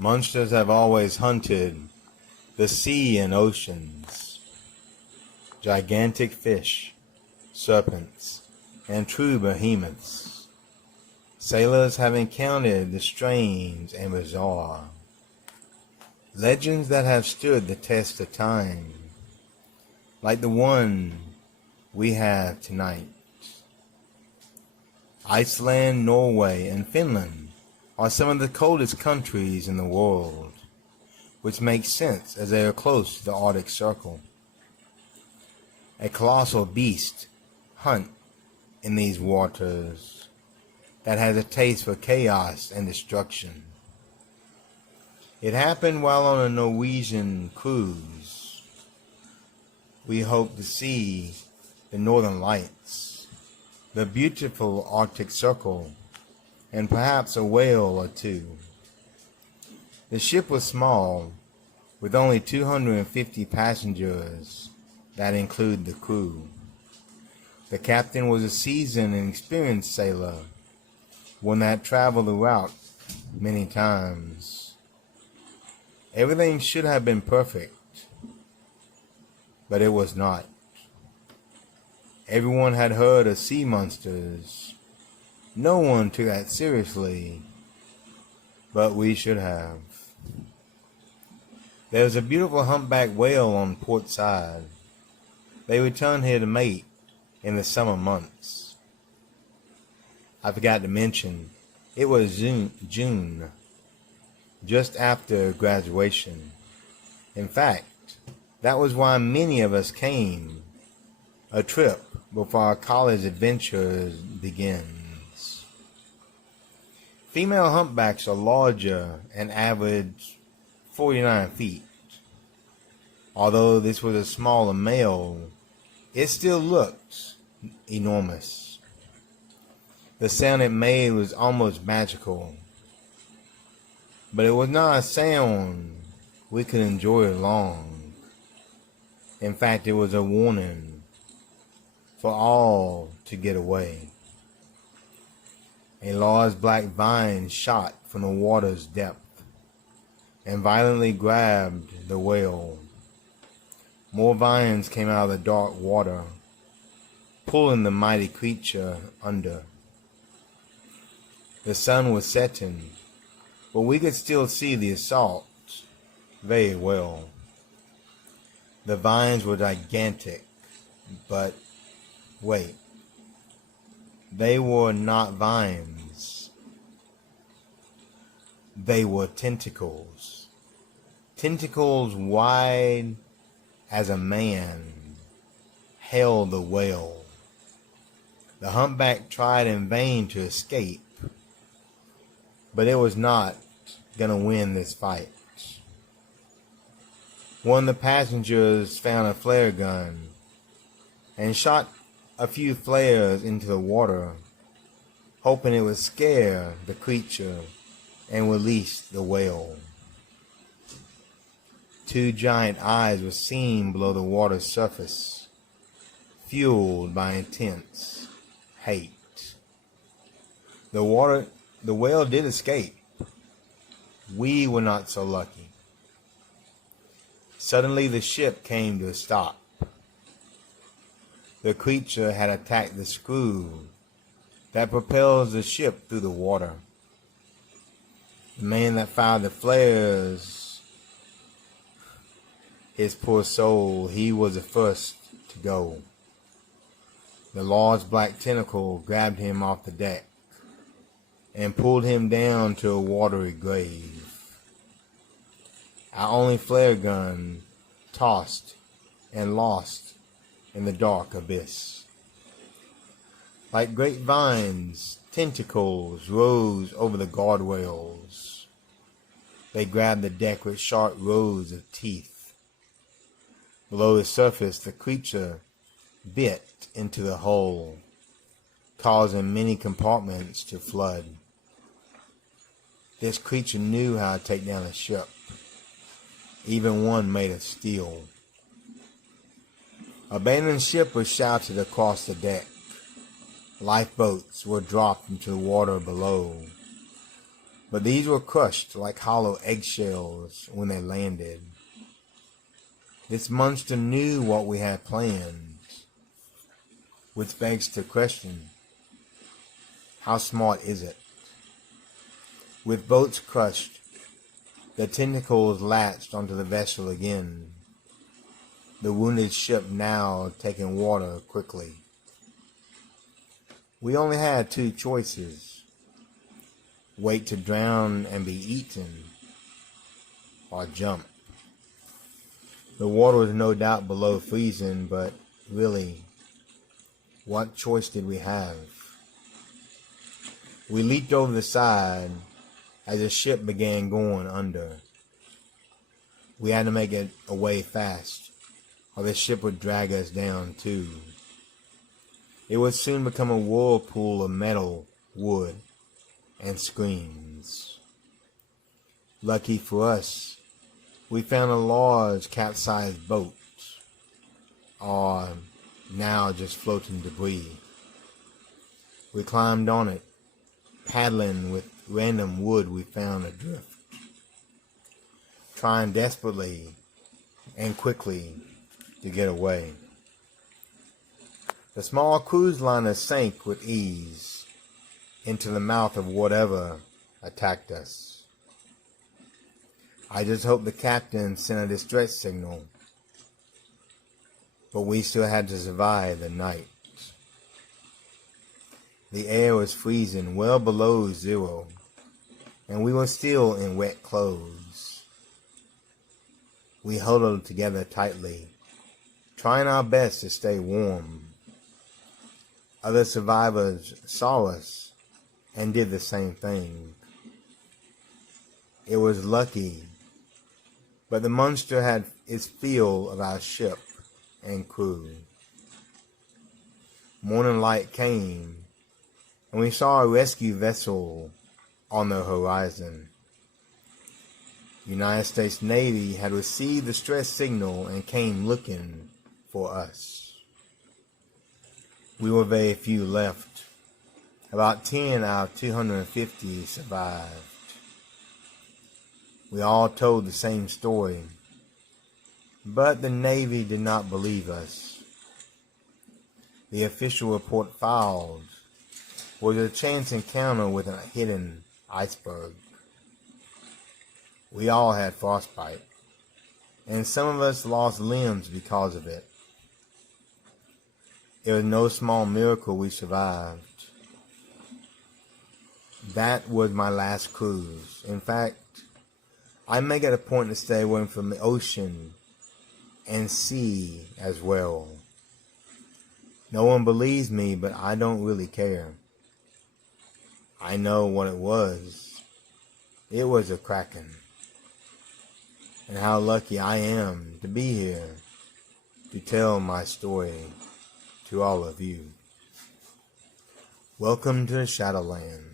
Monsters have always hunted the sea and oceans. Gigantic fish, serpents, and true behemoths. Sailors have encountered the strange and bizarre. Legends that have stood the test of time, like the one we have tonight. Iceland, Norway, and Finland are some of the coldest countries in the world, which makes sense as they are close to the Arctic Circle. A colossal beast hunt in these waters that has a taste for chaos and destruction. It happened while on a Norwegian cruise. We hope to see the Northern Lights, the beautiful Arctic Circle, and perhaps a whale or two. The ship was small, with only 250 passengers, that include the crew. The captain was a seasoned and experienced sailor, one that traveled the route many times. Everything should have been perfect, but it was not. Everyone had heard of sea monsters. No one took that seriously, but we should have. There was a beautiful humpback whale on port side. They return here to mate in the summer months. I forgot to mention, it was June, just after graduation. In fact, that was why many of us came, a trip before our college adventures begins. Female humpbacks are larger and average 49 feet. Although this was a smaller male, it still looked enormous. The sound it made was almost magical, but it was not a sound we could enjoy long. In fact, it was a warning for all to get away. A large black vine shot from the water's depth and violently grabbed the whale. More vines came out of the dark water, pulling the mighty creature under. The sun was setting, but we could still see the assault very well. The vines were gigantic, but wait. They were not vines. They were tentacles. Tentacles wide as a man held the whale. The humpback tried in vain to escape, but it was not going to win this fight. One of the passengers found a flare gun and shot a few flares into the water, hoping it would scare the creature and release the whale. Two giant eyes were seen below the water's surface, fueled by intense hate. The whale did escape. We were not so lucky. Suddenly the ship came to a stop. The creature had attacked the screw that propels the ship through the water. The man that fired the flares, his poor soul, he was the first to go. The large black tentacle grabbed him off the deck and pulled him down to a watery grave. Our only flare gun tossed and lost in the dark abyss. Like great vines, tentacles rose over the guardrails. They grabbed the deck with sharp rows of teeth. Below the surface, the creature bit into the hull, causing many compartments to flood. This creature knew how to take down a ship, even one made of steel. Abandoned ship was shouted across the deck. Lifeboats were dropped into the water below. but these were crushed like hollow eggshells when they landed. This monster knew what we had planned, which begs the question, how smart is it? With boats crushed, the tentacles latched onto the vessel again, the wounded ship now taking water quickly. We only had two choices: wait to drown and be eaten, or jump. The water was no doubt below freezing, but really, what choice did we have? We leaped over the side as the ship began going under. We had to make it away fast, or the ship would drag us down too. It would soon become a whirlpool of metal, wood, and screens. Lucky for us, we found a large capsized boat, or now just floating debris. We climbed on it, paddling with random wood we found adrift, trying desperately and quickly to get away. The small cruise liner sank with ease into the mouth of whatever attacked us. I just hoped the captain sent a distress signal, but we still had to survive the night. The air was freezing well below zero, and we were still in wet clothes. We huddled together tightly, trying our best to stay warm. Other survivors saw us and did the same thing. It was lucky, but the monster had its feel of our ship and crew. Morning light came, and we saw a rescue vessel on the horizon. The United States Navy had received the stress signal and came looking for us. We were very few left. About 10 out of 250 survived. We all told the same story, but the Navy did not believe us. The official report filed was a chance encounter with a hidden iceberg. We all had frostbite, and some of us lost limbs because of it. It was no small miracle we survived. That was my last cruise. In fact, I make it a point to stay away from the ocean and sea as well. No one believes me, but I don't really care. I know what it was. It was a Kraken. And how lucky I am to be here to tell my story to all of you. Welcome to the Shadowlands.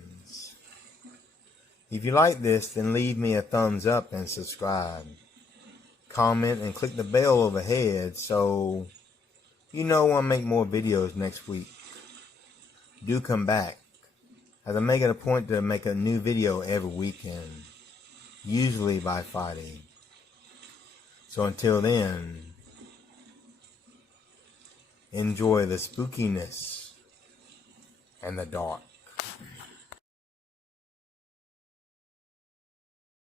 If you like this, then leave me a thumbs up and subscribe. Comment and click the bell overhead so you know when I make more videos next week. Do come back, as I make it a point to make a new video every weekend, usually by Friday. So until then, enjoy the spookiness and the dark.